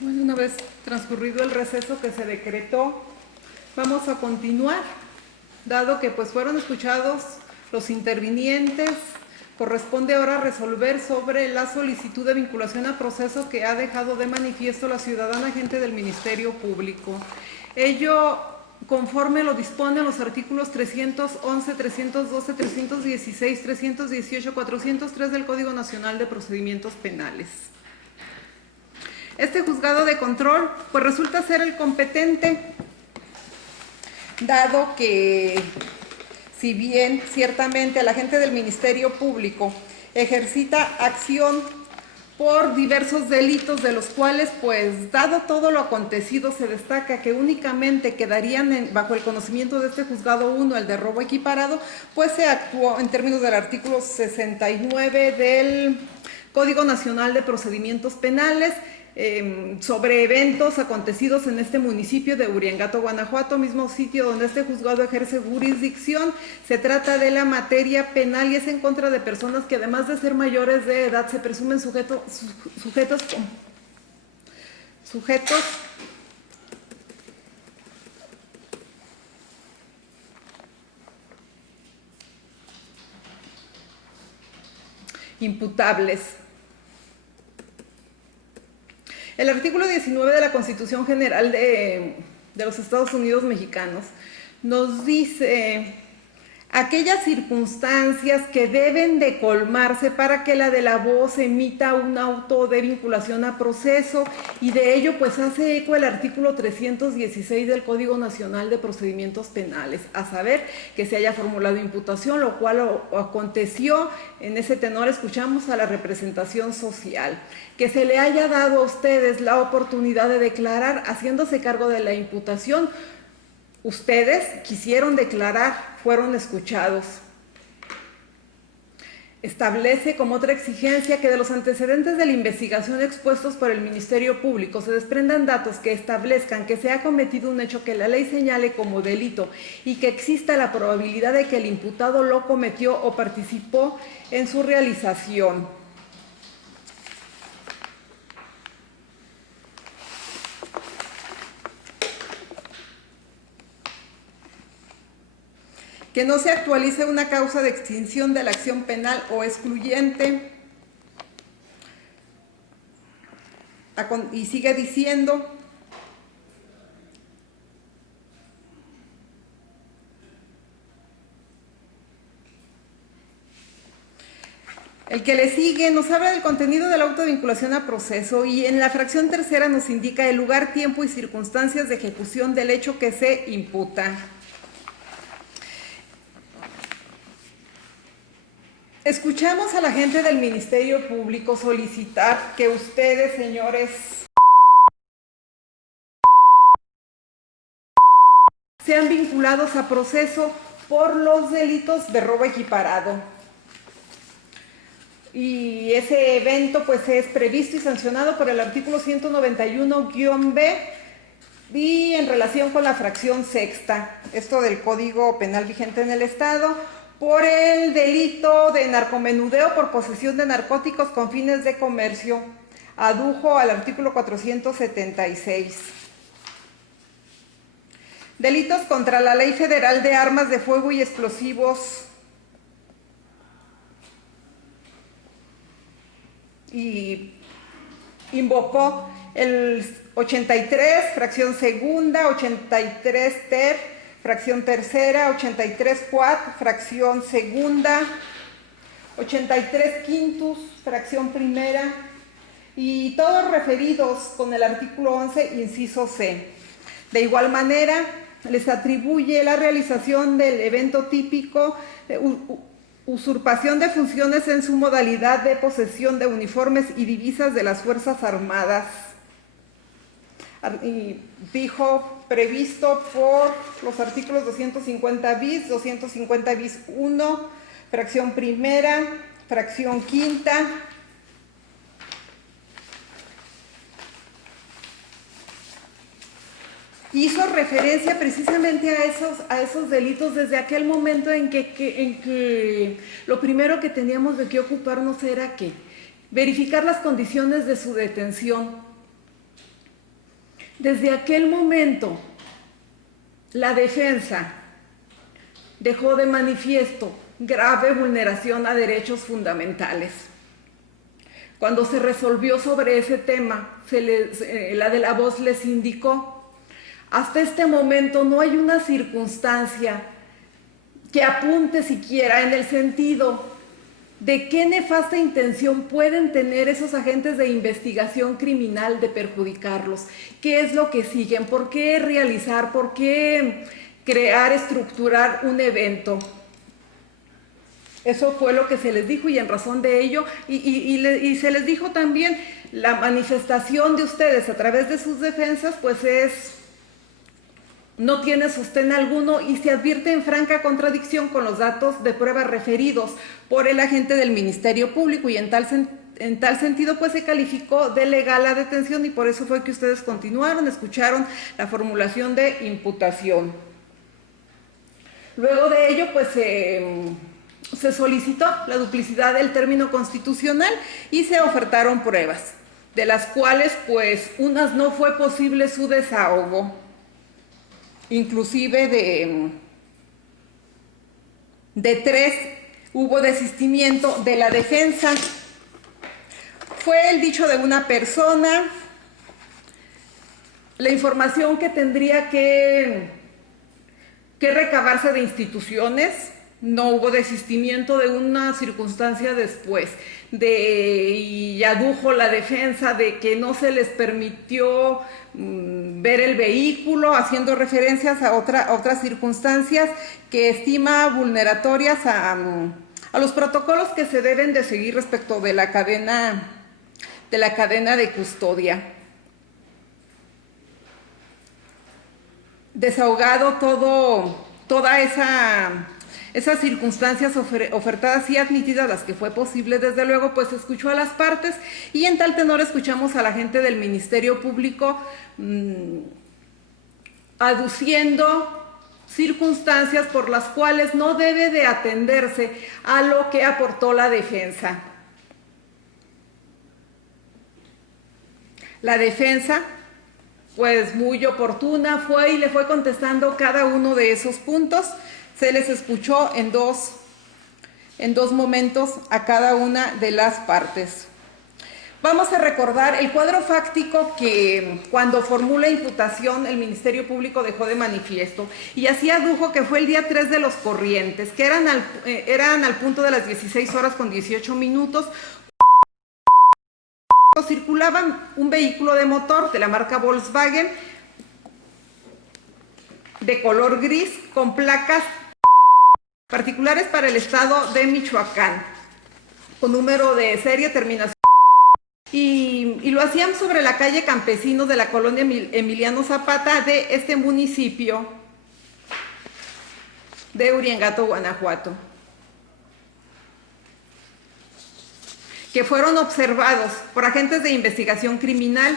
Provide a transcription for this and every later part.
Bueno, una vez transcurrido el receso que se decretó, vamos a continuar, dado que pues fueron escuchados los intervinientes. Corresponde ahora resolver sobre la solicitud de vinculación a proceso que ha dejado de manifiesto la ciudadana agente del Ministerio Público. Ello conforme lo disponen los artículos 311, 312, 316, 318, 403 del Código Nacional de Procedimientos Penales. Este juzgado de control pues resulta ser el competente, dado que si bien ciertamente el agente del Ministerio Público ejercita acción por diversos delitos, de los cuales pues dado todo lo acontecido se destaca que únicamente quedarían bajo el conocimiento de este juzgado 1 el de robo equiparado, pues se actuó en términos del artículo 69 del Código Nacional de Procedimientos Penales, sobre eventos acontecidos en este municipio de Uriangato, Guanajuato, mismo sitio donde este juzgado ejerce jurisdicción. Se trata de la materia penal y es en contra de personas que además de ser mayores de edad se presumen sujetos imputables. El artículo 19 de la Constitución General de los Estados Unidos Mexicanos nos dice aquellas circunstancias que deben de colmarse para que la de la voz emita un auto de vinculación a proceso, y de ello pues hace eco el artículo 316 del Código Nacional de Procedimientos Penales, a saber que se haya formulado imputación, lo cual aconteció. En ese tenor escuchamos a la representación social, que se le haya dado a ustedes la oportunidad de declarar haciéndose cargo de la imputación. Ustedes quisieron declarar, fueron escuchados. Establece como otra exigencia que de los antecedentes de la investigación expuestos por el Ministerio Público se desprendan datos que establezcan que se ha cometido un hecho que la ley señale como delito y que exista la probabilidad de que el imputado lo cometió o participó en su realización. Que no se actualice una causa de extinción de la acción penal o excluyente. Y sigue diciendo el que le sigue nos habla del contenido de la autovinculación a proceso, y en la fracción tercera nos indica el lugar, tiempo y circunstancias de ejecución del hecho que se imputa. Escuchamos a la gente del Ministerio Público solicitar que ustedes, señores, sean vinculados a proceso por los delitos de robo equiparado. Y ese evento pues es previsto y sancionado por el artículo 191-B y en relación con la fracción sexta, esto del Código Penal vigente en el Estado, por el delito de narcomenudeo por posesión de narcóticos con fines de comercio, adujo al artículo 476. Delitos contra la Ley Federal de Armas de Fuego y Explosivos y invocó el 83, fracción segunda, 83 ter, fracción tercera, 83 quat, fracción segunda, 83 quintus, fracción primera, y todos referidos con el artículo 11, inciso C. De igual manera, les atribuye la realización del evento típico, usurpación de funciones en su modalidad de posesión de uniformes y divisas de las Fuerzas Armadas. Y dijo previsto por los artículos 250 bis, 250 bis 1, fracción primera, fracción quinta. Hizo referencia precisamente a esos delitos desde aquel momento en que lo primero que teníamos de qué ocuparnos era que verificar las condiciones de su detención. Desde aquel momento, la defensa dejó de manifiesto grave vulneración a derechos fundamentales. Cuando se resolvió sobre ese tema, la de la voz les indicó: hasta este momento no hay una circunstancia que apunte siquiera en el sentido de qué nefasta intención pueden tener esos agentes de investigación criminal de perjudicarlos. ¿Qué es lo que siguen? ¿Por qué realizar? ¿Por qué crear, estructurar un evento? Eso fue lo que se les dijo, y en razón de ello, y se les dijo también: la manifestación de ustedes a través de sus defensas pues no tiene sostén alguno y se advierte en franca contradicción con los datos de prueba referidos por el agente del Ministerio Público, y en tal sentido pues se calificó de legal la detención, y por eso fue que ustedes continuaron, escucharon la formulación de imputación. Luego de ello pues se solicitó la duplicidad del término constitucional y se ofertaron pruebas, de las cuales pues unas no fue posible su desahogo. Inclusive de 3 hubo desistimiento de la defensa. Fue el dicho de una persona, la información que tendría que recabarse de instituciones. No hubo desistimiento de una circunstancia después, y adujo la defensa de que no se les permitió ver el vehículo, haciendo referencias a otras circunstancias que estima vulneratorias a los protocolos que se deben de seguir respecto de la cadena de custodia. Desahogado toda esas circunstancias ofertadas y admitidas, las que fue posible, desde luego, pues escuchó a las partes, y en tal tenor escuchamos a la gente del Ministerio Público aduciendo circunstancias por las cuales no debe de atenderse a lo que aportó la defensa. La defensa, pues muy oportuna, fue y le fue contestando cada uno de esos puntos. Se les escuchó en dos momentos a cada una de las partes. Vamos a recordar el cuadro fáctico que cuando formula imputación el Ministerio Público dejó de manifiesto, y así adujo que fue el día 3 de los corrientes, que eran al punto de las 16:18. Circulaban un vehículo de motor de la marca Volkswagen de color gris con placas particulares para el estado de Michoacán, con número de serie, terminación, y lo hacían sobre la calle Campesinos de la colonia Emiliano Zapata de este municipio de Uriangato, Guanajuato, que fueron observados por agentes de investigación criminal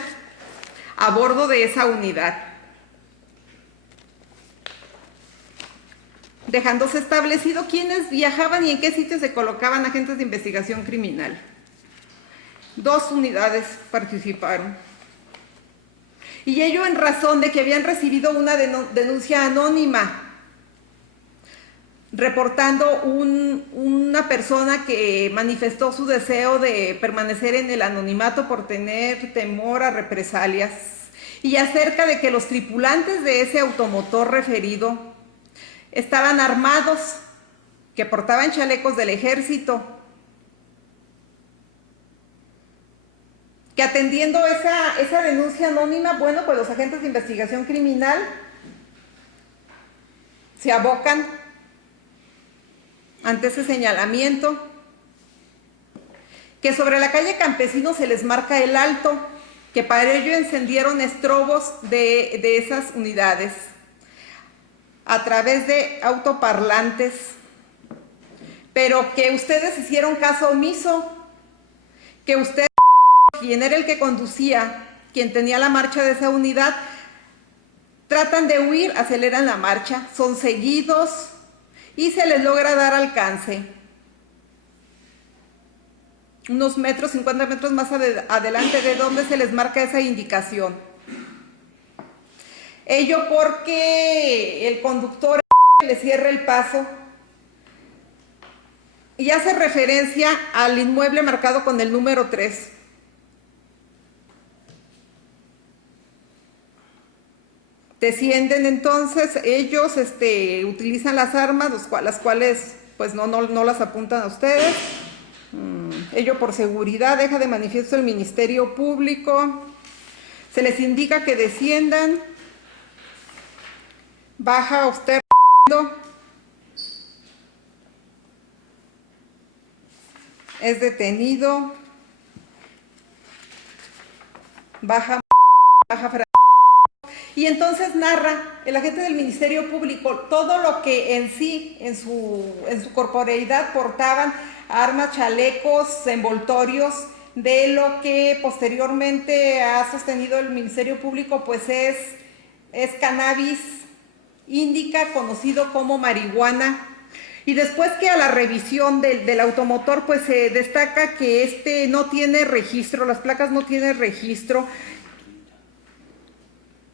a bordo de esa unidad, dejándose establecido quiénes viajaban y en qué sitios se colocaban agentes de investigación criminal. 2 unidades participaron, y ello en razón de que habían recibido una denuncia anónima reportando una persona que manifestó su deseo de permanecer en el anonimato por tener temor a represalias, y acerca de que los tripulantes de ese automotor referido estaban armados, que portaban chalecos del ejército, que atendiendo esa denuncia anónima, bueno, pues los agentes de investigación criminal se abocan ante ese señalamiento, que sobre la calle Campesinos se les marca el alto, que para ello encendieron estrobos de esas unidades a través de autoparlantes, pero que ustedes hicieron caso omiso, que usted, quien era el que conducía, quien tenía la marcha de esa unidad, tratan de huir, aceleran la marcha, son seguidos y se les logra dar alcance. Unos 50 metros más adelante de donde se les marca esa indicación. Ello porque el conductor le cierra el paso y hace referencia al inmueble marcado con el número 3. Descienden entonces, ellos utilizan las armas, las cuales pues no las apuntan a ustedes. Ello por seguridad deja de manifiesto el Ministerio Público. Se les indica que desciendan. Baja usted. Es detenido. Baja. Y entonces narra el agente del Ministerio Público todo lo que en sí, en su corporeidad, portaban: armas, chalecos, envoltorios. De lo que posteriormente ha sostenido el Ministerio Público, pues es cannabis índica, conocido como marihuana. Y después que a la revisión del automotor, pues se destaca que no tiene registro, las placas no tienen registro.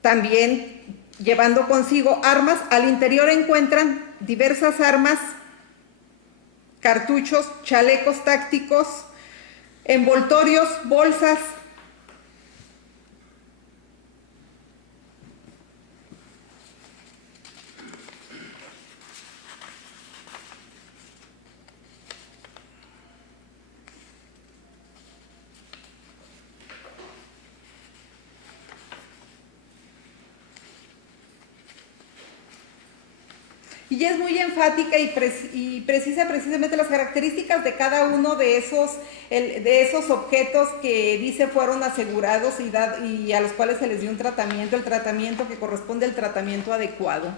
También llevando consigo armas. Al interior encuentran diversas armas, cartuchos, chalecos tácticos, envoltorios, bolsas. Y es muy enfática y precisa precisamente las características de cada uno de esos objetos que dice fueron asegurados y a los cuales se les dio un tratamiento, el tratamiento que corresponde al tratamiento adecuado.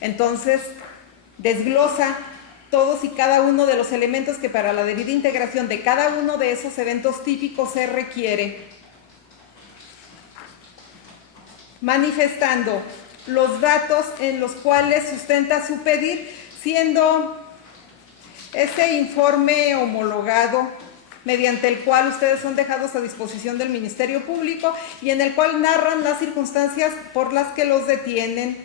Entonces, desglosa todos y cada uno de los elementos que para la debida integración de cada uno de esos eventos típicos se requiere, manifestando los datos en los cuales sustenta su pedir, siendo ese informe homologado mediante el cual ustedes son dejados a disposición del Ministerio Público y en el cual narran las circunstancias por las que los detienen.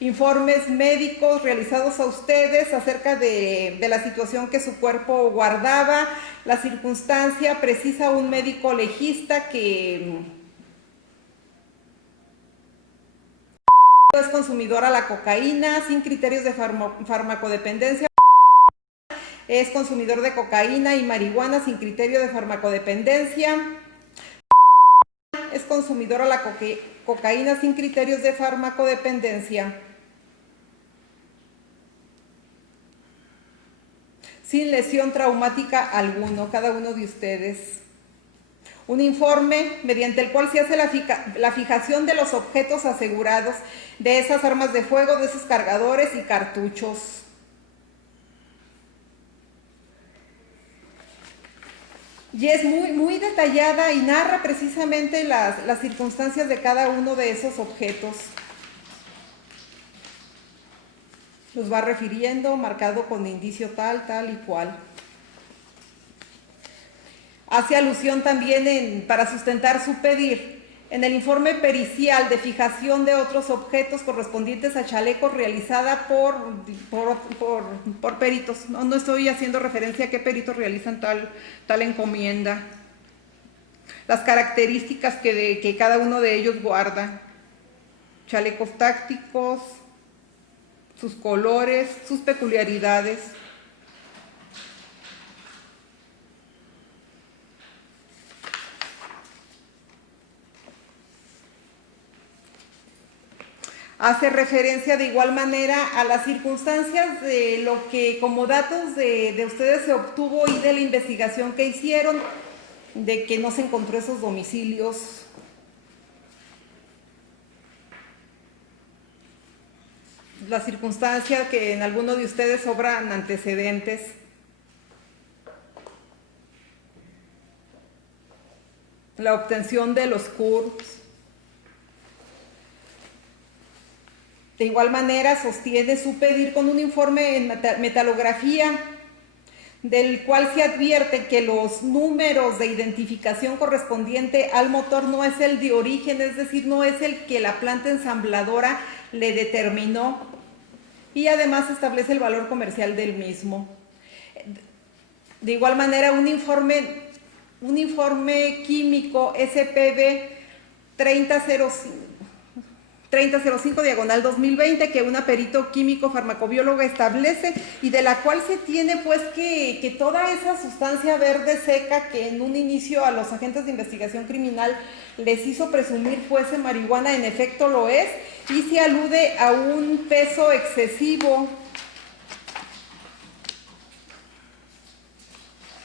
Informes médicos realizados a ustedes acerca de la situación que su cuerpo guardaba. La circunstancia precisa un médico legista que es consumidor a la cocaína, sin criterios de farmacodependencia. Es consumidor de cocaína y marihuana sin criterio de farmacodependencia. Es consumidor a la cocaína sin criterios de farmacodependencia. Sin lesión traumática alguno, cada uno de ustedes. Un informe mediante el cual se hace la fijación de los objetos asegurados, de esas armas de fuego, de esos cargadores y cartuchos. Y es muy detallada y narra precisamente las circunstancias de cada uno de esos objetos. Los va refiriendo, marcado con indicio tal y cual. Hace alusión también para sustentar su pedir en el informe pericial de fijación de otros objetos correspondientes a chalecos realizada por peritos. No estoy haciendo referencia a qué peritos realizan tal encomienda. Las características que cada uno de ellos guarda. Chalecos tácticos, sus colores, sus peculiaridades. Hace referencia de igual manera a las circunstancias de lo que como datos de ustedes se obtuvo y de la investigación que hicieron, de que no se encontró esos domicilios. La circunstancia que en alguno de ustedes sobran antecedentes. La obtención de los CURPS. De igual manera sostiene su pedir con un informe en metalografía del cual se advierte que los números de identificación correspondiente al motor no es el de origen, es decir, no es el que la planta ensambladora le determinó, y además establece el valor comercial del mismo. De igual manera, un informe químico SPB 3005/2020 que una perito químico farmacobióloga establece, y de la cual se tiene pues que toda esa sustancia verde seca que en un inicio a los agentes de investigación criminal les hizo presumir fuese marihuana, en efecto lo es, y se alude a un peso excesivo,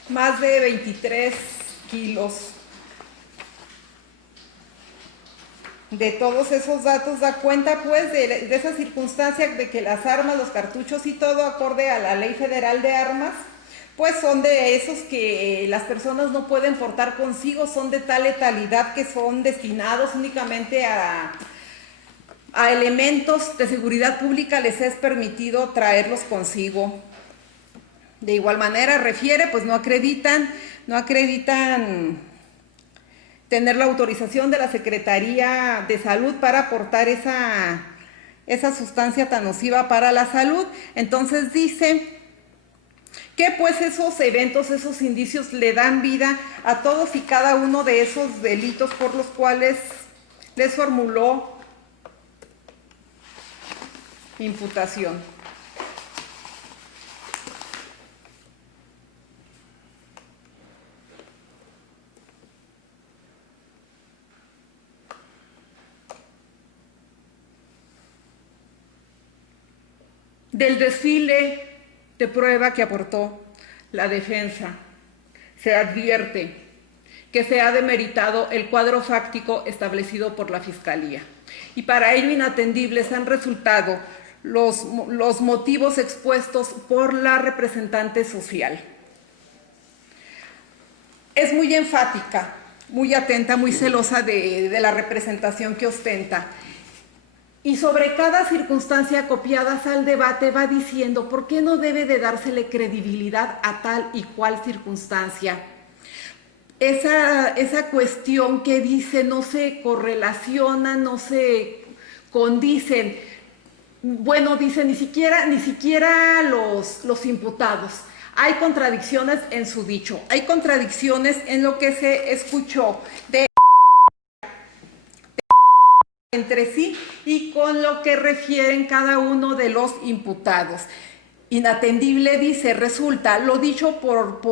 más de 23 kilos. De todos esos datos da cuenta pues de esa circunstancia de que las armas, los cartuchos y todo, acorde a la Ley Federal de Armas, pues son de esos que las personas no pueden portar consigo, son de tal letalidad que son destinados únicamente a elementos de seguridad pública, les es permitido traerlos consigo. De igual manera refiere, pues no acreditan tener la autorización de la Secretaría de Salud para portar esa sustancia tan nociva para la salud. Entonces dice que pues esos eventos, esos indicios le dan vida a todos y cada uno de esos delitos por los cuales les formuló imputación. Del desfile de prueba que aportó la defensa, se advierte que se ha demeritado el cuadro fáctico establecido por la Fiscalía, y para ello inatendibles han resultado los motivos expuestos por la representante social. Es muy enfática, muy atenta, muy celosa de la representación que ostenta. Y sobre cada circunstancia copiadas al debate va diciendo por qué no debe de dársele credibilidad a tal y cual circunstancia. Esa cuestión que dice no se correlaciona, no se condicen. Bueno, dice ni siquiera los imputados. Hay contradicciones en su dicho, hay contradicciones en lo que se escuchó entre sí y con lo que refieren cada uno de los imputados. Inatendible, dice, resulta lo dicho por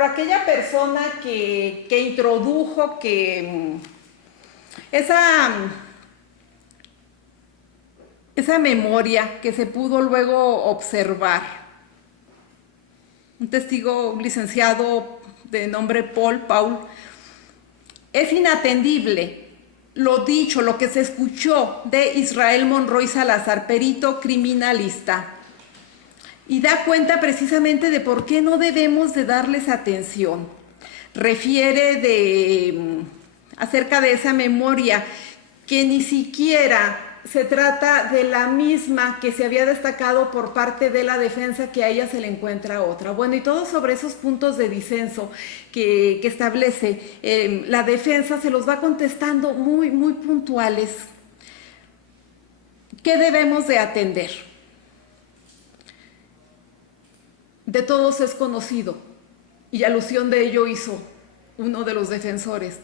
aquella persona que introdujo esa memoria que se pudo luego observar. Un testigo, un licenciado de nombre Paul. Es inatendible lo dicho, lo que se escuchó de Israel Monroy Salazar, perito criminalista, y da cuenta precisamente de por qué no debemos de darles atención. Refiere acerca de esa memoria que ni siquiera se trata de la misma que se había destacado por parte de la defensa, que a ella se le encuentra otra. Bueno, y todo sobre esos puntos de disenso que establece la defensa se los va contestando muy, muy puntuales. ¿Qué debemos de atender? De todos es conocido, y alusión de ello hizo uno de los defensores.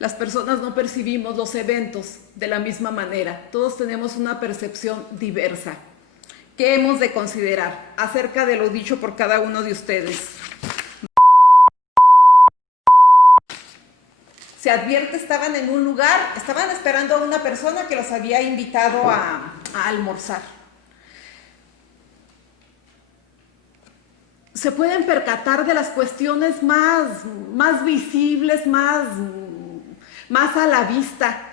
Las personas no percibimos los eventos de la misma manera. Todos tenemos una percepción diversa. ¿Qué hemos de considerar acerca de lo dicho por cada uno de ustedes? Se advierte, estaban en un lugar, estaban esperando a una persona que los había invitado a almorzar. Se pueden percatar de las cuestiones más visibles, más a la vista.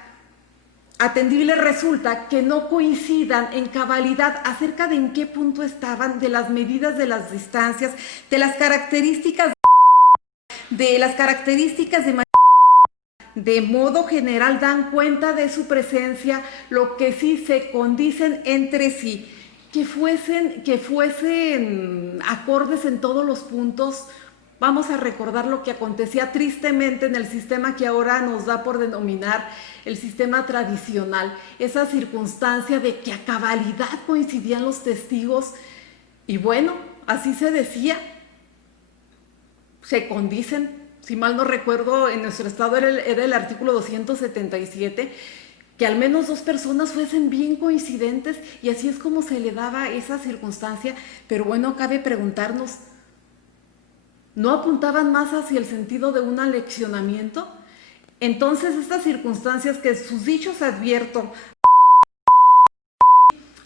Atendible resulta que no coincidan en cabalidad acerca de en qué punto estaban, de las medidas de las distancias, de las características de modo general dan cuenta de su presencia, lo que sí se condicen entre sí. que fuesen acordes en todos los puntos. Vamos a recordar lo que acontecía tristemente en el sistema que ahora nos da por denominar el sistema tradicional. Esa circunstancia de que a cabalidad coincidían los testigos y bueno, así se decía, se condicen. Si mal no recuerdo, en nuestro estado era el artículo 277, que al menos 2 personas fuesen bien coincidentes y así es como se le daba esa circunstancia. Pero bueno, cabe preguntarnos, ¿no apuntaban más hacia el sentido de un aleccionamiento? Entonces estas circunstancias que sus dichos advierto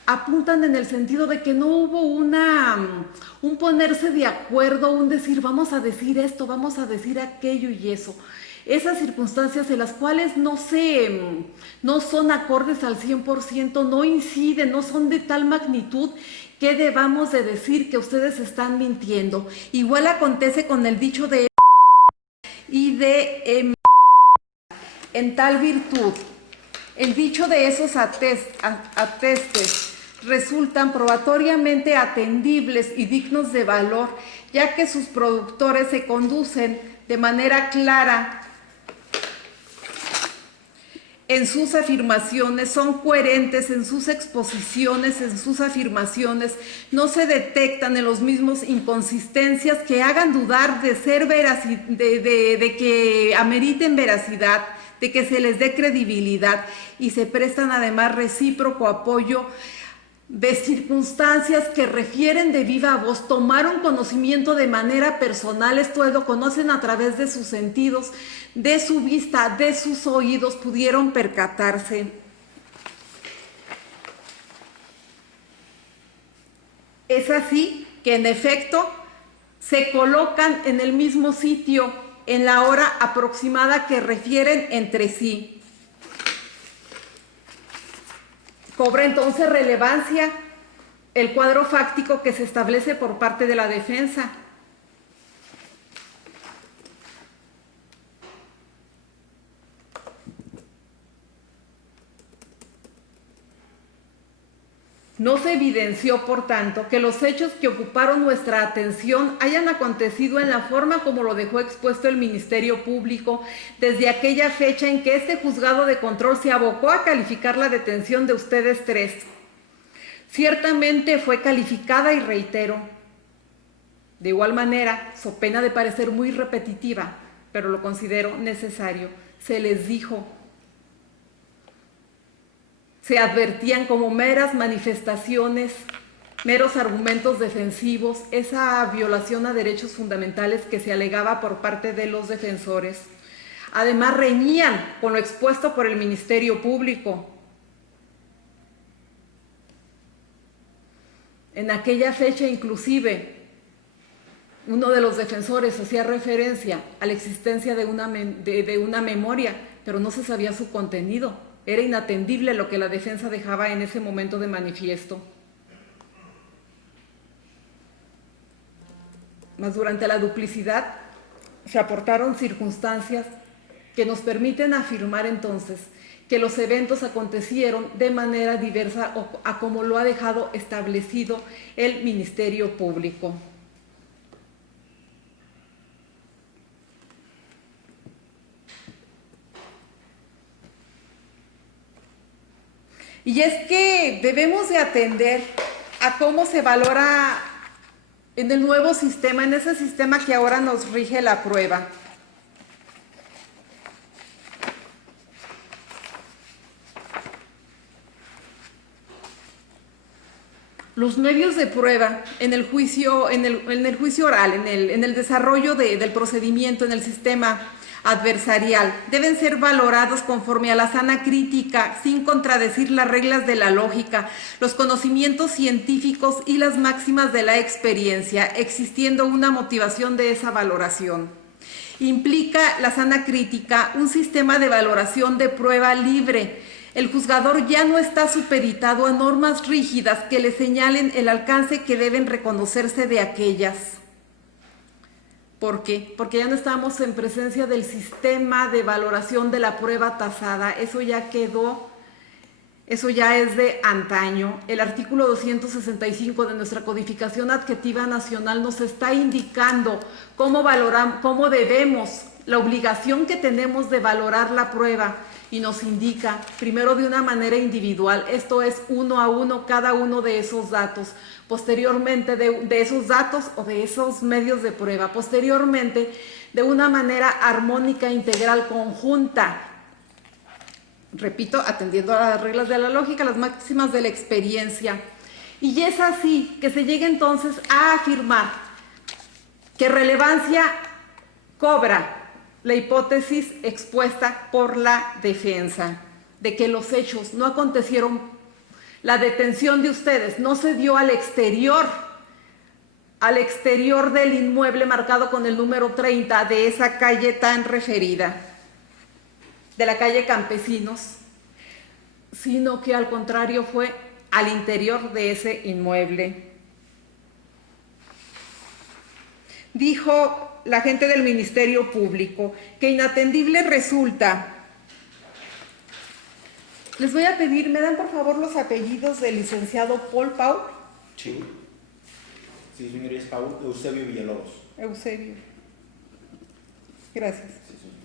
apuntan en el sentido de que no hubo un ponerse de acuerdo, un decir vamos a decir esto, vamos a decir aquello y eso. Esas circunstancias en las cuales no son acordes al 100%, no inciden, no son de tal magnitud que debamos de decir que ustedes están mintiendo. Igual acontece con el dicho de y de en tal virtud. El dicho de esos atestes resultan probatoriamente atendibles y dignos de valor, ya que sus productores se conducen de manera clara en sus afirmaciones, son coherentes en sus exposiciones, en sus afirmaciones, no se detectan en los mismos inconsistencias que hagan dudar de ser de que ameriten veracidad, de que se les dé credibilidad y se prestan además recíproco apoyo de circunstancias que refieren de viva voz, tomaron conocimiento de manera personal, esto es, lo conocen a través de sus sentidos, de su vista, de sus oídos, pudieron percatarse. Es así que en efecto se colocan en el mismo sitio, en la hora aproximada que refieren entre sí. Cobra entonces relevancia el cuadro fáctico que se establece por parte de la defensa. No se evidenció, por tanto, que los hechos que ocuparon nuestra atención hayan acontecido en la forma como lo dejó expuesto el Ministerio Público desde aquella fecha en que este juzgado de control se abocó a calificar la detención de ustedes 3. Ciertamente fue calificada y reitero. De igual manera, so pena de parecer muy repetitiva, pero lo considero necesario, se les dijo, se advertían como meras manifestaciones, meros argumentos defensivos, esa violación a derechos fundamentales que se alegaba por parte de los defensores. Además, reñían con lo expuesto por el Ministerio Público. En aquella fecha, inclusive, uno de los defensores hacía referencia a la existencia de una memoria, pero no se sabía su contenido. Era inatendible lo que la defensa dejaba en ese momento de manifiesto. Mas durante la duplicidad se aportaron circunstancias que nos permiten afirmar entonces que los eventos acontecieron de manera diversa a como lo ha dejado establecido el Ministerio Público. Y es que debemos de atender a cómo se valora en el nuevo sistema, en ese sistema que ahora nos rige la prueba. Los medios de prueba en el juicio oral, en el desarrollo del procedimiento, en el sistema adversarial, deben ser valorados conforme a la sana crítica, sin contradecir las reglas de la lógica, los conocimientos científicos y las máximas de la experiencia, existiendo una motivación de esa valoración. Implica la sana crítica un sistema de valoración de prueba libre. El juzgador ya no está supeditado a normas rígidas que le señalen el alcance que deben reconocerse de aquellas. ¿Por qué? Porque ya no estamos en presencia del sistema de valoración de la prueba tasada. Eso ya quedó Eso ya es de antaño. El artículo 265 de nuestra codificación adjetiva nacional nos está indicando cómo valoramos, cómo debemos, la obligación que tenemos de valorar la prueba, y nos indica primero de una manera individual, esto es uno a uno cada uno de esos datos, posteriormente de esos datos o de esos medios de prueba, posteriormente de una manera armónica, integral, conjunta. Repito, atendiendo a las reglas de la lógica, las máximas de la experiencia. Y es así que se llega entonces a afirmar que relevancia cobra la hipótesis expuesta por la defensa, de que los hechos no acontecieron, la detención de ustedes no se dio al exterior del inmueble marcado con el número 30 de esa calle tan referida, de la calle Campesinos, sino que al contrario fue al interior de ese inmueble. Dijo la gente del Ministerio Público que inatendible resulta. Les voy a pedir, ¿me dan por favor los apellidos del licenciado Paul Pau? Sí. Sí, señoría, es Paul Eusebio Villalobos. Eusebio. Gracias. Sí, señor.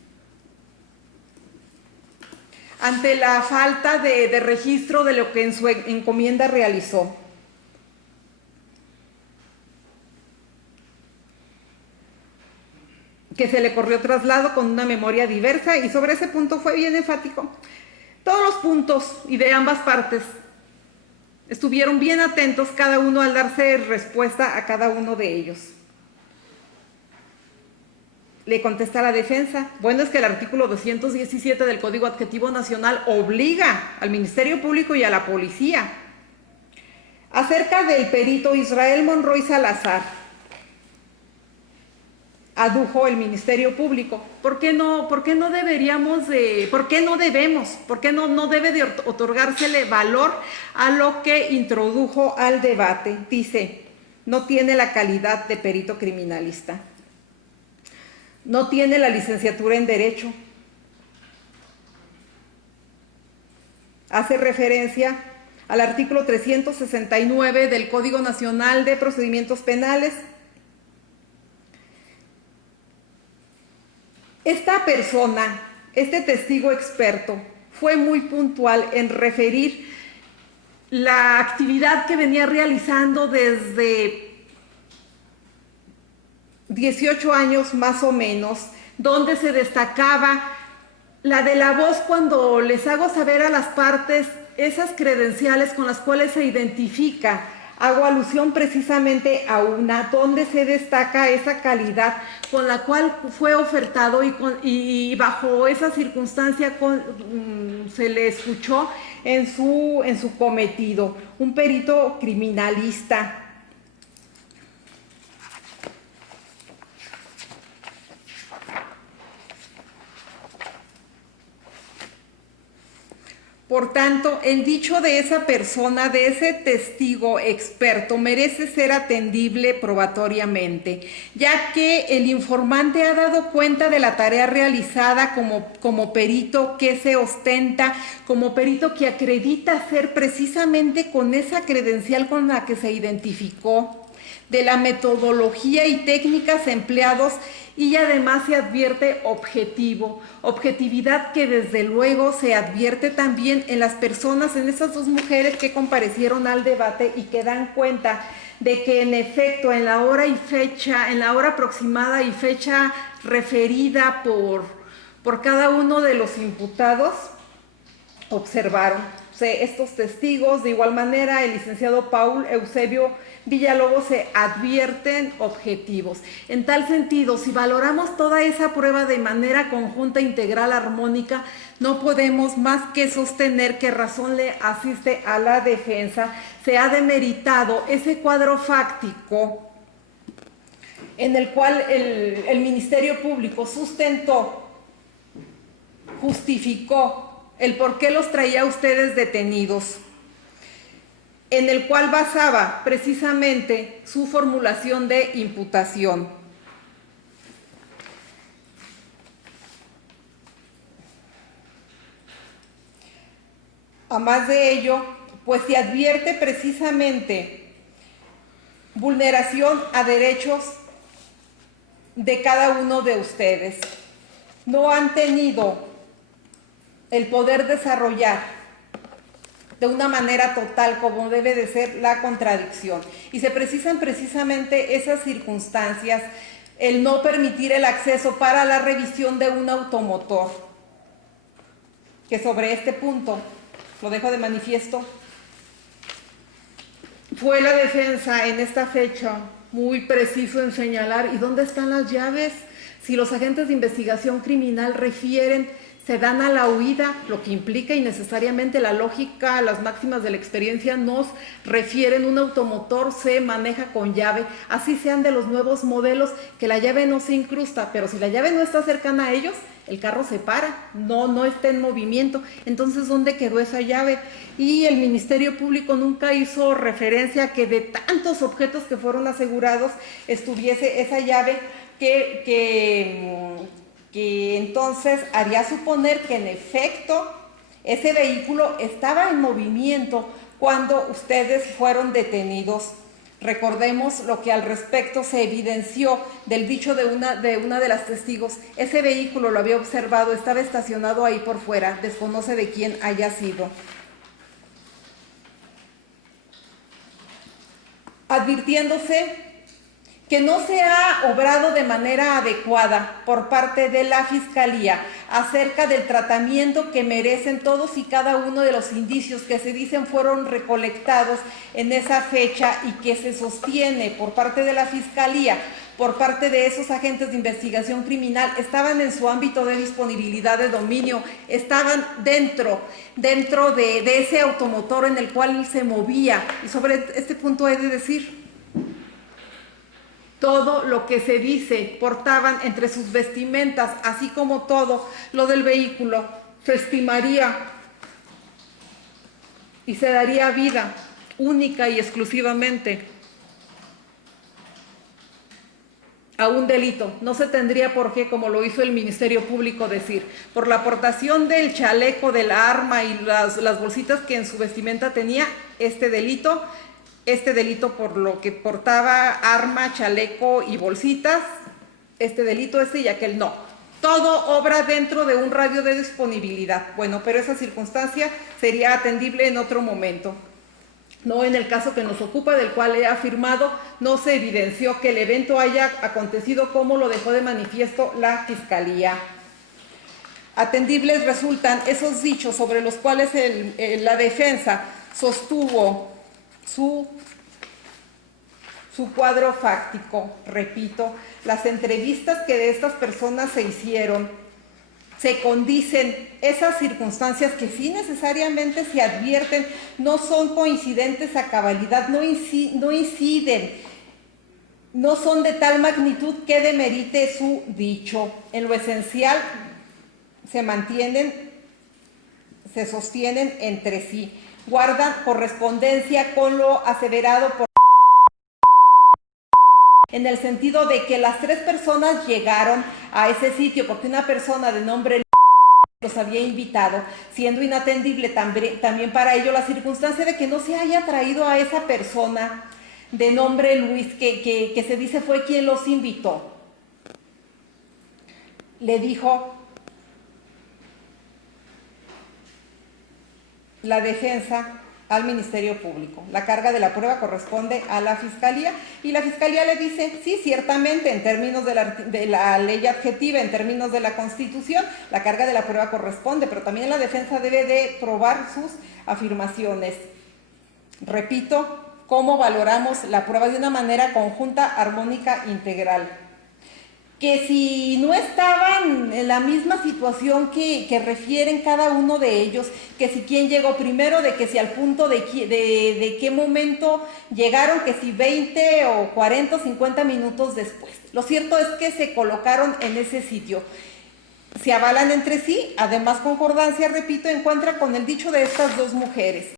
Ante la falta de registro de lo que en su encomienda realizó. Que se le corrió traslado con una memoria diversa, y sobre ese punto fue bien enfático. Todos los puntos y de ambas partes estuvieron bien atentos cada uno al darse respuesta a cada uno de ellos. Le contesta la defensa, bueno, es que el artículo 217 del Código Adjetivo Nacional obliga al Ministerio Público y a la policía. Acerca del perito Israel Monroy Salazar, adujo el Ministerio Público. ¿Por qué no debemos, por qué no debe de otorgársele valor a lo que introdujo al debate? Dice, no tiene la calidad de perito criminalista, no tiene la licenciatura en Derecho, hace referencia al artículo 369 del Código Nacional de Procedimientos Penales. Esta persona, este testigo experto, fue muy puntual en referir la actividad que venía realizando desde 18 años más o menos, donde se destacaba la de la voz cuando les hago saber a las partes esas credenciales con las cuales se identifica. Hago alusión precisamente a una donde se destaca esa calidad con la cual fue ofertado y bajo esa circunstancia se le escuchó en su cometido, un perito criminalista. Por tanto, el dicho de esa persona, de ese testigo experto, merece ser atendible probatoriamente, ya que el informante ha dado cuenta de la tarea realizada como perito que se ostenta, como perito que acredita ser precisamente con esa credencial con la que se identificó, de la metodología y técnicas empleados, y además se advierte objetividad que desde luego se advierte también en las personas, en esas dos mujeres que comparecieron al debate y que dan cuenta de que en efecto en la hora aproximada y fecha referida por cada uno de los imputados, observaron. Estos testigos, de igual manera el licenciado Paul Eusebio Villalobos, se advierten objetivos. En tal sentido, si valoramos toda esa prueba de manera conjunta, integral, armónica, no podemos más que sostener que razón le asiste a la defensa. Se ha demeritado ese cuadro fáctico en el cual el Ministerio Público sustentó, justificó el por qué los traía a ustedes detenidos, en el cual basaba precisamente su formulación de imputación. A más de ello, pues se advierte precisamente vulneración a derechos de cada uno de ustedes. No han tenido el poder desarrollar de una manera total como debe de ser la contradicción. Y se precisan precisamente esas circunstancias, el no permitir el acceso para la revisión de un automotor, que sobre este punto lo dejo de manifiesto. Fue la defensa en esta fecha muy preciso en señalar, ¿y dónde están las llaves? Si los agentes de investigación criminal refieren, se dan a la huida, lo que implica innecesariamente la lógica, las máximas de la experiencia nos refieren, un automotor se maneja con llave, así sean de los nuevos modelos, que la llave no se incrusta, pero si la llave no está cercana a ellos, el carro se para, no está en movimiento. Entonces, ¿dónde quedó esa llave? Y el Ministerio Público nunca hizo referencia a que de tantos objetos que fueron asegurados estuviese esa llave que entonces haría suponer que en efecto ese vehículo estaba en movimiento cuando ustedes fueron detenidos. Recordemos lo que al respecto se evidenció del dicho de una de las testigos. Ese vehículo lo había observado, estaba estacionado ahí por fuera, desconoce de quién haya sido. Advirtiéndose que no se ha obrado de manera adecuada por parte de la Fiscalía acerca del tratamiento que merecen todos y cada uno de los indicios que se dicen fueron recolectados en esa fecha y que se sostiene por parte de la Fiscalía, por parte de esos agentes de investigación criminal, estaban en su ámbito de disponibilidad de dominio, estaban dentro de ese automotor en el cual se movía. Y sobre este punto he de decir, todo lo que se dice portaban entre sus vestimentas, así como todo lo del vehículo, se estimaría y se daría vida única y exclusivamente a un delito. No se tendría por qué, como lo hizo el Ministerio Público, decir, por la aportación del chaleco, de la arma y las bolsitas que en su vestimenta tenía, este delito por lo que portaba arma, chaleco y bolsitas, este delito y aquel no. Todo obra dentro de un radio de disponibilidad. Bueno, pero esa circunstancia sería atendible en otro momento. No en el caso que nos ocupa, del cual he afirmado, no se evidenció que el evento haya acontecido como lo dejó de manifiesto la Fiscalía. Atendibles resultan esos dichos sobre los cuales la defensa sostuvo su cuadro fáctico. Repito, las entrevistas que de estas personas se hicieron, se condicen, esas circunstancias que sí necesariamente se advierten, no son coincidentes a cabalidad, no inciden, no son de tal magnitud que demerite su dicho. En lo esencial se mantienen, se sostienen entre sí, guardan correspondencia con lo aseverado por en el sentido de que las tres personas llegaron a ese sitio porque una persona de nombre los había invitado, siendo inatendible también para ello la circunstancia de que no se haya traído a esa persona de nombre Luis, que se dice fue quien los invitó. Le dijo la defensa al Ministerio Público. La carga de la prueba corresponde a la Fiscalía y la Fiscalía le dice, sí, ciertamente, en términos de la ley adjetiva, en términos de la Constitución, la carga de la prueba corresponde, pero también la defensa debe de probar sus afirmaciones. Repito, cómo valoramos la prueba de una manera conjunta, armónica, integral. Que si no estaban en la misma situación que refieren cada uno de ellos, que si quién llegó primero, de que si al punto de qué momento llegaron, que si 20 o 40 o 50 minutos después. Lo cierto es que se colocaron en ese sitio. Se avalan entre sí, además concordancia, repito, encuentra con el dicho de estas dos mujeres.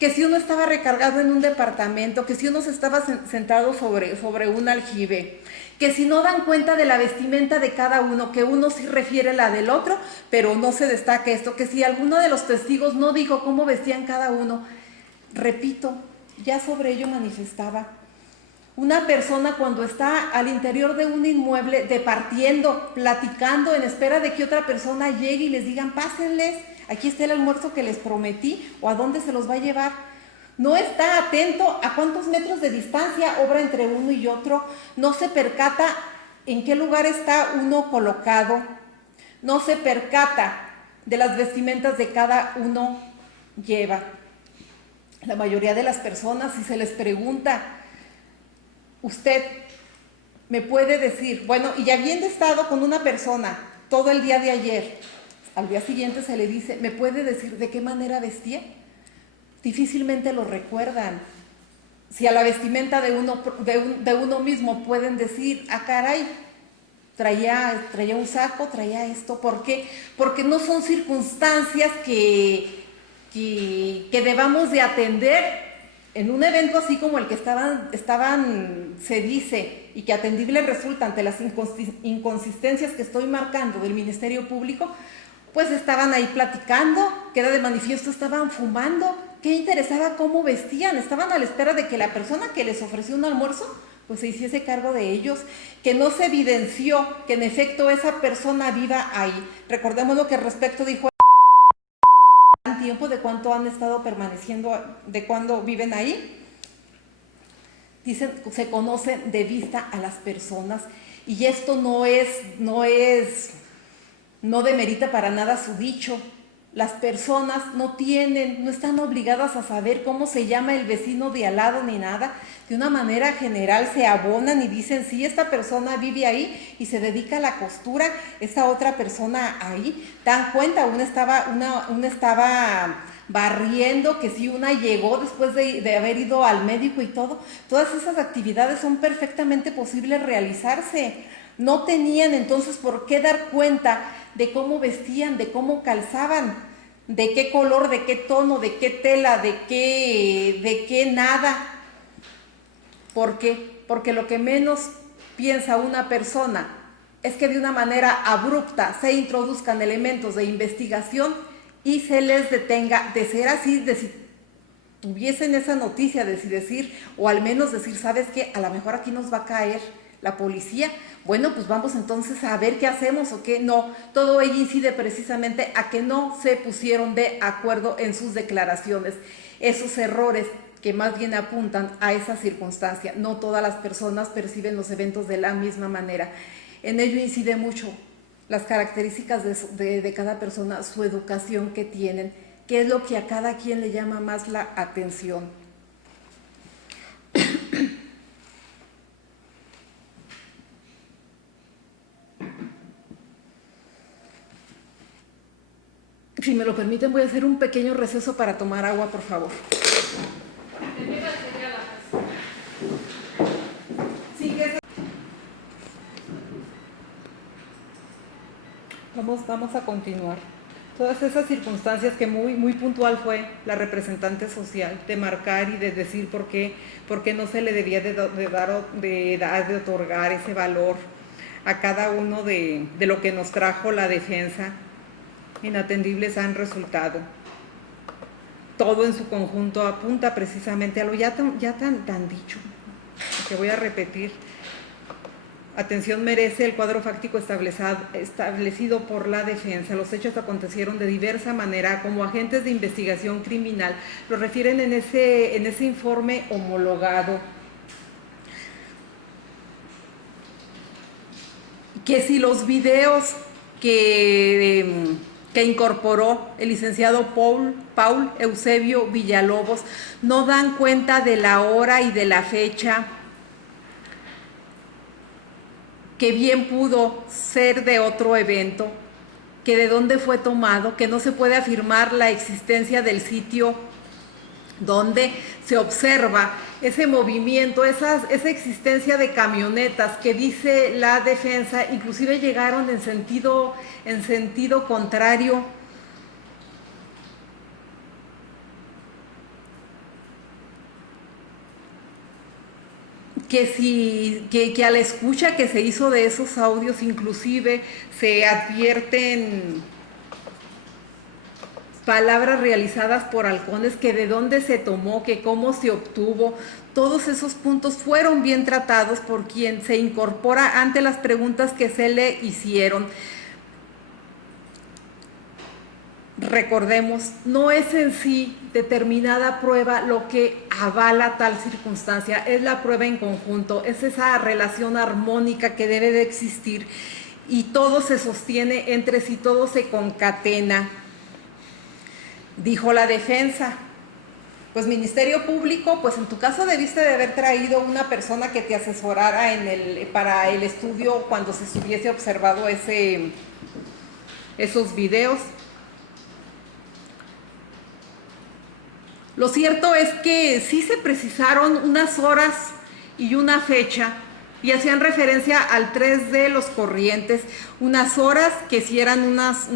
que si uno estaba recargado en un departamento, que si uno se estaba sentado sobre un aljibe, que si no dan cuenta de la vestimenta de cada uno, que uno sí refiere la del otro, pero no se destaca esto, que si alguno de los testigos no dijo cómo vestían cada uno, repito, ya sobre ello manifestaba. Una persona cuando está al interior de un inmueble departiendo, platicando en espera de que otra persona llegue y les digan, pásenles, aquí está el almuerzo que les prometí, o a dónde se los va a llevar. No está atento a cuántos metros de distancia obra entre uno y otro, no se percata en qué lugar está uno colocado, no se percata de las vestimentas de cada uno lleva. La mayoría de las personas, si se les pregunta, usted me puede decir, bueno, y habiendo estado con una persona todo el día de ayer, al día siguiente se le dice, ¿me puede decir de qué manera vestía? Difícilmente lo recuerdan. Si a la vestimenta de uno mismo pueden decir, ah, caray, traía un saco, traía esto. ¿Por qué? Porque no son circunstancias que debamos de atender en un evento así como el que estaban, se dice, y que atendible resulta ante las inconsistencias que estoy marcando del Ministerio Público, pues estaban ahí platicando, queda de manifiesto, estaban fumando. ¿Qué interesaba cómo vestían? Estaban a la espera de que la persona que les ofreció un almuerzo pues se hiciese cargo de ellos, que no se evidenció que en efecto esa persona viva ahí. Recordemos lo que al respecto dijo tiempo, de cuánto han estado permaneciendo, de cuándo viven ahí. Dicen, se conocen de vista a las personas, y esto no demerita para nada su dicho. Las personas no están obligadas a saber cómo se llama el vecino de al lado ni nada. De una manera general se abonan y dicen, sí, esta persona vive ahí y se dedica a la costura, esta otra persona ahí. Dan cuenta, una estaba barriendo, que si una llegó después de haber ido al médico y todo. Todas esas actividades son perfectamente posibles realizarse. No tenían entonces por qué dar cuenta de cómo vestían, de cómo calzaban, de qué color, de qué tono, de qué tela, de qué nada. ¿Por qué? Porque lo que menos piensa una persona es que de una manera abrupta se introduzcan elementos de investigación y se les detenga. De ser así, de si tuviesen esa noticia, de si decir, o al menos decir, ¿sabes qué? A lo mejor aquí nos va a caer la policía. Bueno, pues vamos entonces a ver qué hacemos o qué no. Todo ello incide precisamente a que no se pusieron de acuerdo en sus declaraciones. Esos errores que más bien apuntan a esa circunstancia. No todas las personas perciben los eventos de la misma manera. En ello incide mucho las características de cada persona, su educación que tienen, qué es lo que a cada quien le llama más la atención. Si me lo permiten, voy a hacer un pequeño receso para tomar agua, por favor. Vamos a continuar. Todas esas circunstancias que muy puntual fue la representante social, de marcar y de decir por qué no se le debía de otorgar ese valor a cada uno de lo que nos trajo la defensa, inatendibles han resultado. Todo en su conjunto apunta precisamente a lo ya tan dicho, que voy a repetir. Atención merece el cuadro fáctico establecido por la defensa. Los hechos acontecieron de diversa manera, como agentes de investigación criminal lo refieren en ese informe homologado. Que si los videos que incorporó el licenciado Paul Eusebio Villalobos no dan cuenta de la hora y de la fecha, que bien pudo ser de otro evento, que de dónde fue tomado, que no se puede afirmar la existencia del sitio donde se observa ese movimiento, esa existencia de camionetas que dice la defensa, inclusive llegaron en sentido contrario. que a la escucha que se hizo de esos audios inclusive se advierten palabras realizadas por halcones, que de dónde se tomó, que cómo se obtuvo. Todos esos puntos fueron bien tratados por quien se incorpora ante las preguntas que se le hicieron. Recordemos, no es en sí determinada prueba lo que avala tal circunstancia, es la prueba en conjunto, es esa relación armónica que debe de existir y todo se sostiene entre sí, todo se concatena. Dijo la defensa, pues Ministerio Público, pues en tu caso debiste de haber traído una persona que te asesorara para el estudio cuando se hubiese observado esos videos. Lo cierto es que sí se precisaron unas horas y una fecha y hacían referencia al 3 de los Corrientes, unas horas que si eran unas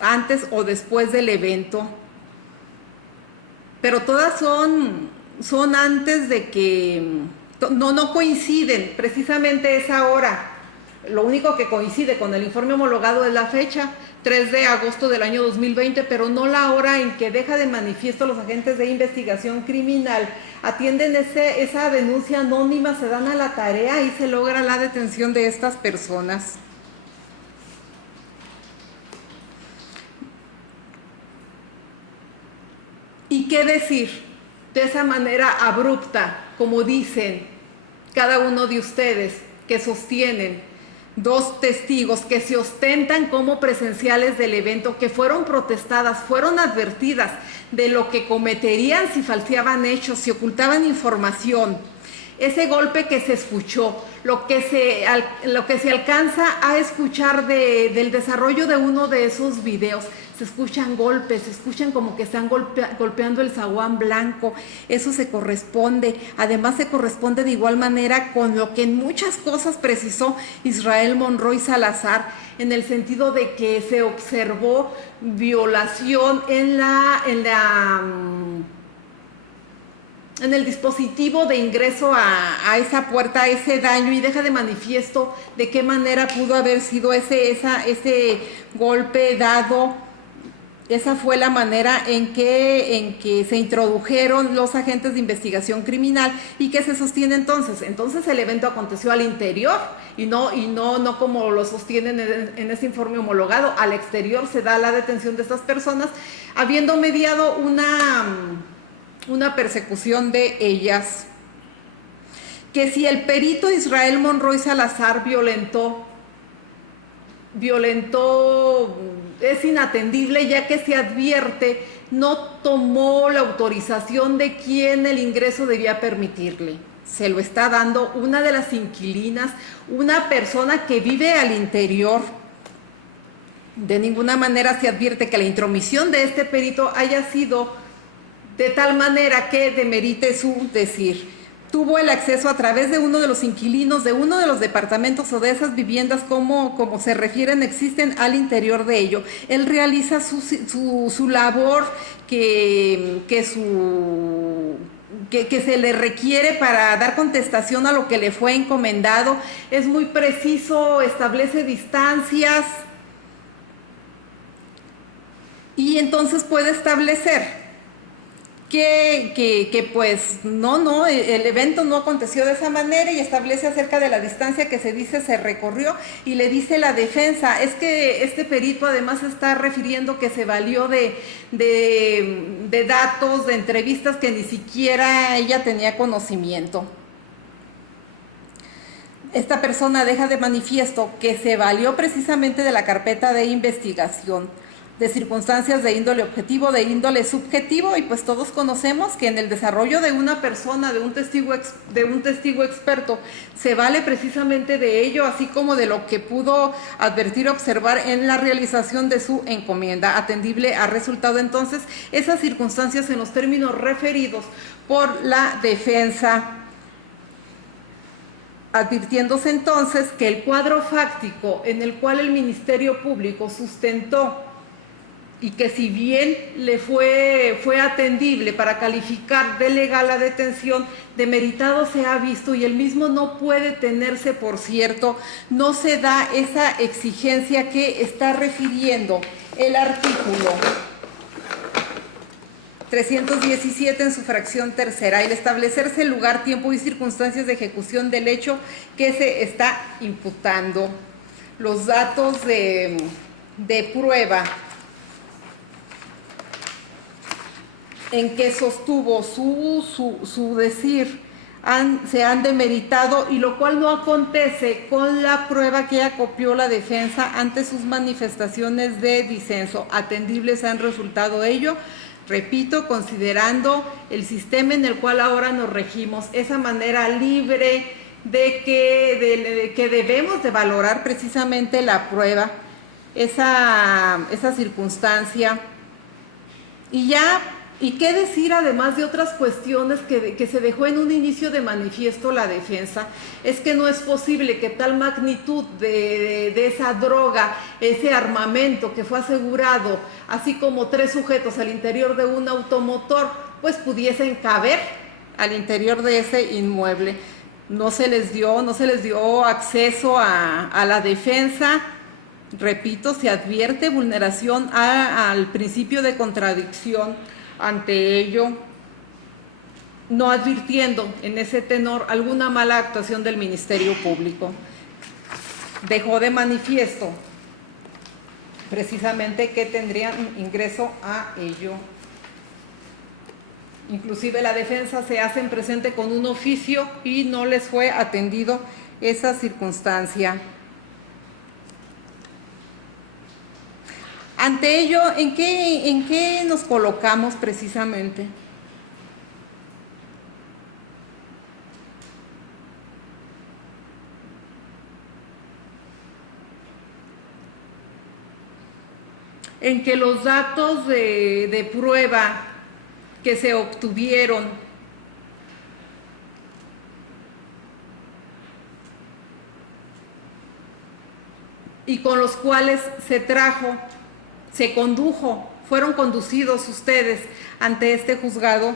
antes o después del evento, pero todas son antes de que, no coinciden precisamente esa hora. Lo único que coincide con el informe homologado es la fecha, 3 de agosto del año 2020, pero no la hora en que deja de manifiesto los agentes de investigación criminal, atienden esa denuncia anónima, se dan a la tarea y se logra la detención de estas personas. ¿Y qué decir de esa manera abrupta, como dicen cada uno de ustedes, que sostienen dos testigos que se ostentan como presenciales del evento, que fueron protestadas, fueron advertidas de lo que cometerían si falseaban hechos, si ocultaban información? Ese golpe que se escuchó, lo que se alcanza a escuchar del desarrollo de uno de esos videos, se escuchan golpes, se escuchan como que están golpeando el zaguán blanco. Eso se corresponde, además se corresponde de igual manera con lo que en muchas cosas precisó Israel Monroy Salazar, en el sentido de que se observó violación en el dispositivo de ingreso a esa puerta, ese daño, y deja de manifiesto de qué manera pudo haber sido ese golpe dado. Esa fue la manera en que se introdujeron los agentes de investigación criminal. ¿Y qué se sostiene entonces? Entonces el evento aconteció al interior y no como lo sostienen en ese informe homologado. Al exterior se da la detención de estas personas, habiendo mediado una persecución de ellas. Que si el perito Israel Monroy Salazar violentó, es inatendible, ya que se advierte no tomó la autorización de quien el ingreso debía permitirle. Se lo está dando una de las inquilinas, una persona que vive al interior. De ninguna manera se advierte que la intromisión de este perito haya sido de tal manera que demerite su decir. Tuvo el acceso a través de uno de los inquilinos de uno de los departamentos o de esas viviendas, como se refieren, existen al interior de ello. Él realiza su labor que se le requiere para dar contestación a lo que le fue encomendado. Es muy preciso, establece distancias y entonces puede establecer que pues el evento no aconteció de esa manera, y establece acerca de la distancia que se dice se recorrió, y le dice la defensa, es que este perito además está refiriendo que se valió de datos, de entrevistas que ni siquiera ella tenía conocimiento. Esta persona deja de manifiesto que se valió precisamente de la carpeta de investigación, de circunstancias de índole objetivo, de índole subjetivo, y pues todos conocemos que en el desarrollo de una persona, de un testigo experto, se vale precisamente de ello, así como de lo que pudo advertir, observar en la realización de su encomienda, atendible a resultado entonces esas circunstancias en los términos referidos por la defensa, advirtiéndose entonces que el cuadro fáctico en el cual el Ministerio Público sustentó y que si bien le fue atendible para calificar de legal la detención, demeritado se ha visto y el mismo no puede tenerse por cierto, no se da esa exigencia que está refiriendo el artículo 317 en su fracción tercera, el establecerse el lugar, tiempo y circunstancias de ejecución del hecho que se está imputando. Los datos de prueba en que sostuvo su decir se han demeritado, y lo cual no acontece con la prueba que acopió la defensa ante sus manifestaciones de disenso. Atendibles han resultado ello, repito, considerando el sistema en el cual ahora nos regimos, esa manera libre de que debemos de valorar precisamente la prueba, esa circunstancia. Y qué decir además de otras cuestiones que se dejó en un inicio de manifiesto la defensa, es que no es posible que tal magnitud de esa droga, ese armamento que fue asegurado, así como 3 sujetos al interior de un automotor, pues pudiesen caber al interior de ese inmueble. No se les dio acceso a la defensa. Repito, se advierte vulneración al principio de contradicción. Ante ello, no advirtiendo en ese tenor alguna mala actuación del Ministerio Público, dejó de manifiesto precisamente que tendrían ingreso a ello. Inclusive la defensa se hacen presente con un oficio y no les fue atendido esa circunstancia. Ante ello, ¿en qué nos colocamos precisamente? En que los datos de prueba que se obtuvieron y con los cuales fueron conducidos ustedes ante este juzgado,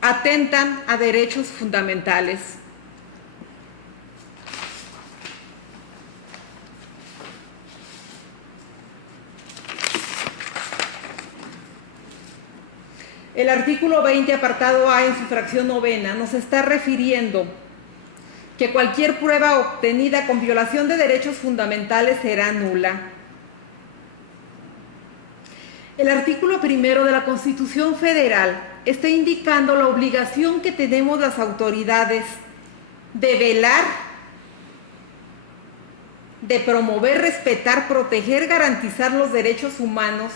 atentan a derechos fundamentales. El artículo 20, apartado A, en su fracción novena, nos está refiriendo que cualquier prueba obtenida con violación de derechos fundamentales será nula. El artículo 1 de la Constitución Federal está indicando la obligación que tenemos las autoridades de velar, de promover, respetar, proteger, garantizar los derechos humanos.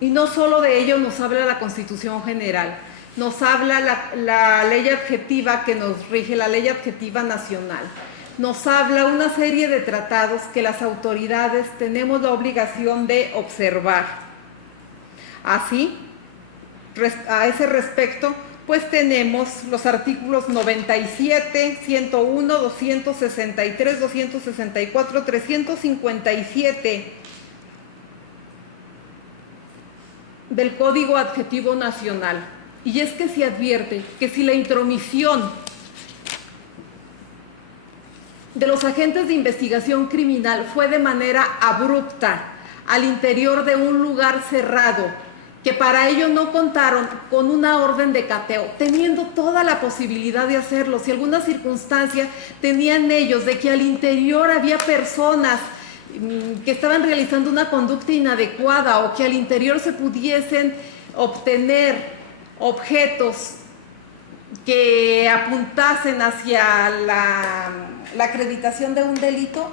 Y no solo de ello nos habla la Constitución General, nos habla la ley adjetiva que nos rige, la ley adjetiva nacional. Nos habla una serie de tratados que las autoridades tenemos la obligación de observar. Así, a ese respecto, pues tenemos los artículos 97, 101, 263, 264, 357 del Código Adjetivo Nacional. Y es que se advierte que si la intromisión de los agentes de investigación criminal fue de manera abrupta al interior de un lugar cerrado, que para ello no contaron con una orden de cateo, teniendo toda la posibilidad de hacerlo, si alguna circunstancia tenían ellos de que al interior había personas que estaban realizando una conducta inadecuada o que al interior se pudiesen obtener objetos que apuntasen hacia la acreditación de un delito,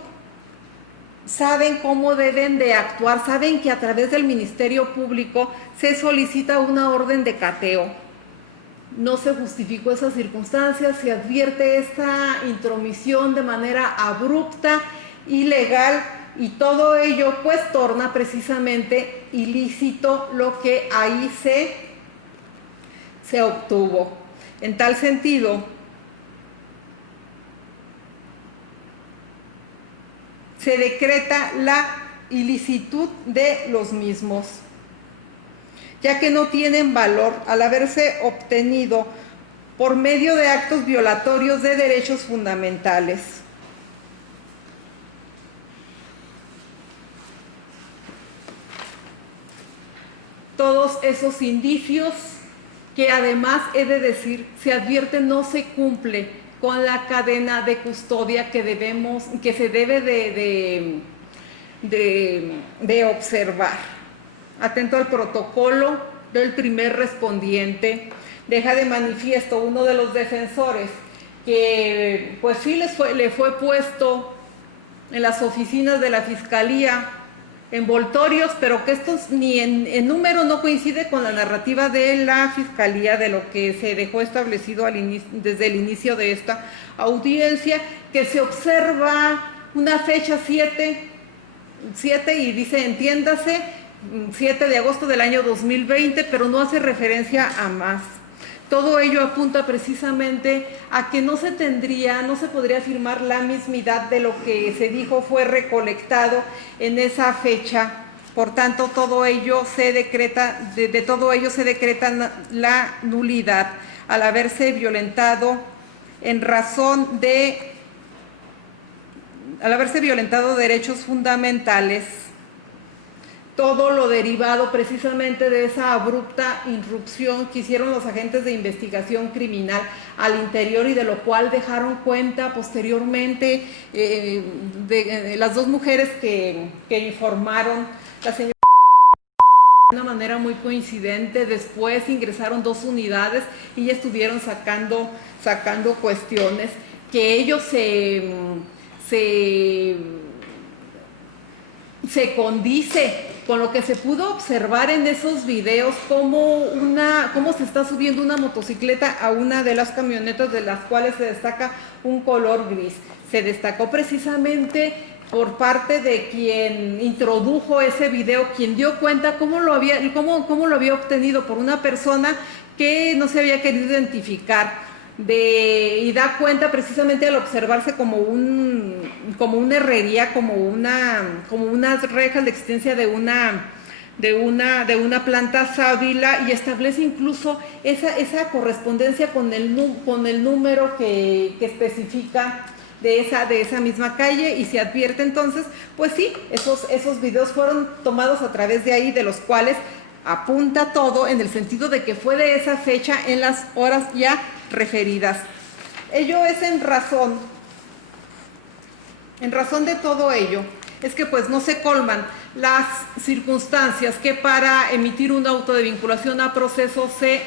saben cómo deben de actuar, saben que a través del Ministerio Público se solicita una orden de cateo. No se justificó esa circunstancia, se advierte esta intromisión de manera abrupta, ilegal, y todo ello pues torna precisamente ilícito lo que ahí se obtuvo. En tal sentido, se decreta la ilicitud de los mismos, ya que no tienen valor al haberse obtenido por medio de actos violatorios de derechos fundamentales. Todos esos indicios que además he de decir, se advierte no se cumple con la cadena de custodia que se debe de observar. Atento al protocolo del primer respondiente, deja de manifiesto uno de los defensores que pues sí le fue puesto en las oficinas de la Fiscalía envoltorios, pero que estos ni en número no coincide con la narrativa de la Fiscalía, de lo que se dejó establecido desde el inicio de esta audiencia, que se observa una fecha 7 y dice, entiéndase, 7 de agosto del año 2020, pero no hace referencia a más. Todo ello apunta precisamente a que no se podría afirmar la mismidad de lo que se dijo fue recolectado en esa fecha. Por tanto, todo ello se decreta, de todo ello se decreta la nulidad al haberse violentado derechos fundamentales. Todo lo derivado precisamente de esa abrupta irrupción que hicieron los agentes de investigación criminal al interior y de lo cual dejaron cuenta posteriormente de las dos mujeres que informaron, la señora de una manera muy coincidente. Después ingresaron 2 unidades y ya estuvieron sacando cuestiones que ellos se condice con lo que se pudo observar en esos videos, cómo se está subiendo una motocicleta a una de las camionetas, de las cuales se destaca un color gris. Se destacó precisamente por parte de quien introdujo ese video, quien dio cuenta cómo lo había obtenido por una persona que no se había querido identificar. Y da cuenta precisamente al observarse como una herrería, como unas rejas de existencia de una planta sábila, y establece incluso esa correspondencia con el número que especifica de esa misma calle, y se advierte entonces, pues sí, esos videos fueron tomados a través de ahí, de los cuales apunta todo en el sentido de que fue de esa fecha en las horas ya referidas. Ello es en razón de todo ello, es que pues no se colman las circunstancias que para emitir un auto de vinculación a proceso se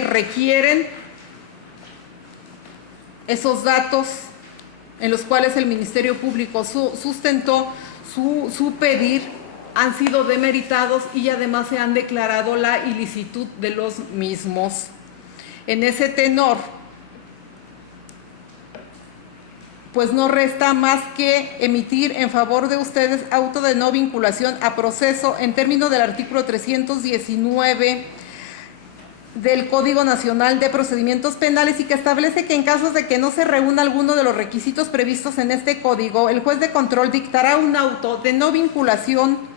requieren esos datos en los cuales el Ministerio Público sustentó su pedir, han sido demeritados y además se han declarado la ilicitud de los mismos. En ese tenor, pues no resta más que emitir en favor de ustedes auto de no vinculación a proceso en términos del artículo 319 del Código Nacional de Procedimientos Penales, y que establece que en casos de que no se reúna alguno de los requisitos previstos en este código, el juez de control dictará un auto de no vinculación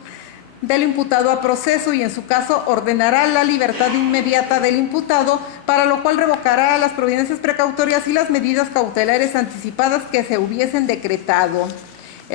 del imputado a proceso y en su caso ordenará la libertad inmediata del imputado, para lo cual revocará las providencias precautorias y las medidas cautelares anticipadas que se hubiesen decretado.